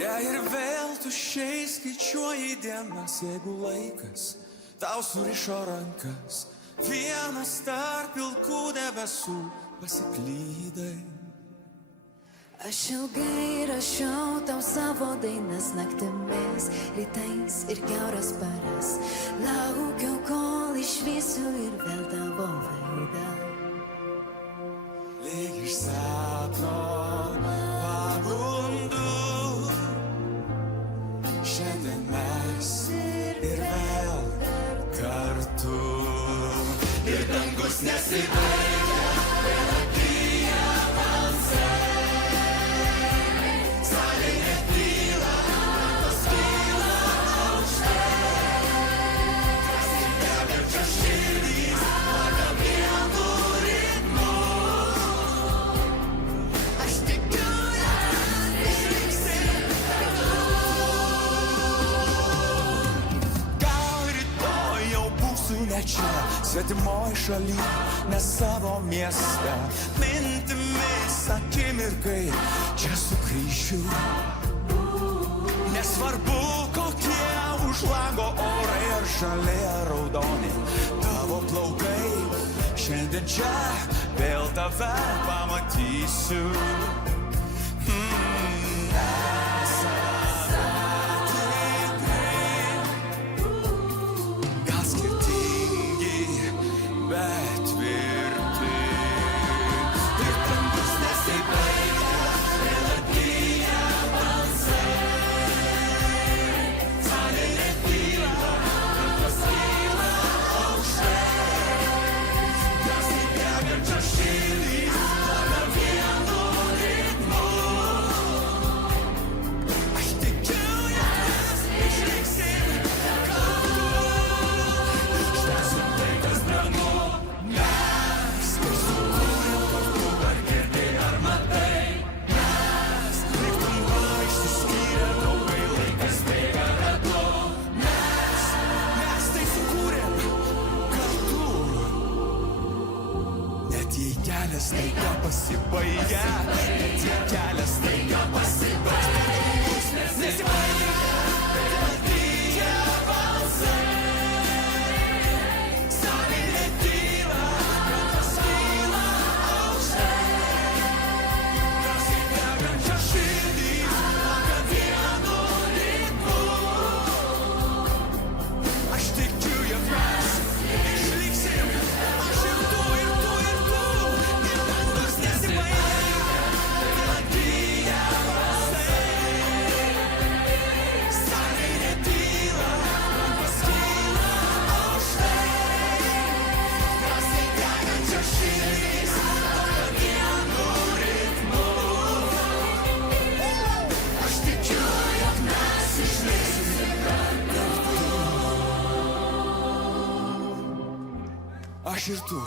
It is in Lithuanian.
Jei ir vėl tuščiai skaičiuoji dienas, jeigu laikas tau surišo rankas, vienas tarp pilkų debesų pasiklydai. Aš ilgai rašiau tau savo dainas naktimis, rytais ir kiauras paras. Laukiau, kol išvysiu ir vėl tavo veidą. Lyg iš sapno pabundu, šiandien mes ir vėl kartu. Ir dangus nesibaigia, vėl atgyja balsai. Salė netyla, rankos kyla aukštai. Drąsiai beverčia širdys, plaka vienu ritmu. Aš tikiu, mes išliksim kartu. Gal rytoj jau būsiu ne čia, svetimoj šaly, ne savo mieste. Mintimis akimirkai čia sugrįšiu. Nesvarbu, kokie už lango orai, ar žali, ar raudoni tavo plaukai. Šiandien čia vėl tave pamatysiu. Gal skirtingi, bet tvirti. Ir dangus nesibaigia, vėl atgyja balsai. Salė netyla, rankos kyla aukštai. Drąsiai beverčia širdys, plaka vienu ritmu. Aš tikiu, mes išliksim kartu. Švęsim tai, kas brangu. Mes tai sukūrėm kartu, ar girdi, ar matai. Mes liktum va išsiskyrę draugai, laikas bėga ratu. Mes tai sukūrėm kartu. Net jei kelias staiga pasibaigia, net jei kelias staiga pasibaigia, nesibaigia, bet atgyja balsai. Salė netyla, rankos kyla aukštai. Drąsiai begančia širdys, plaka vienu ritmu. Aš tikiu, jog mes išliksim, aš ir tu, ir tu, ir tu. Ir dangus nesibaigia, vėl atgyja balsai. Salė netyla, rankos kyla aukštai. Drąsiai begančia širdys, plaka vienu ritmu. Aš tikiu, jog mes išliksim kartu. Aš ir tu.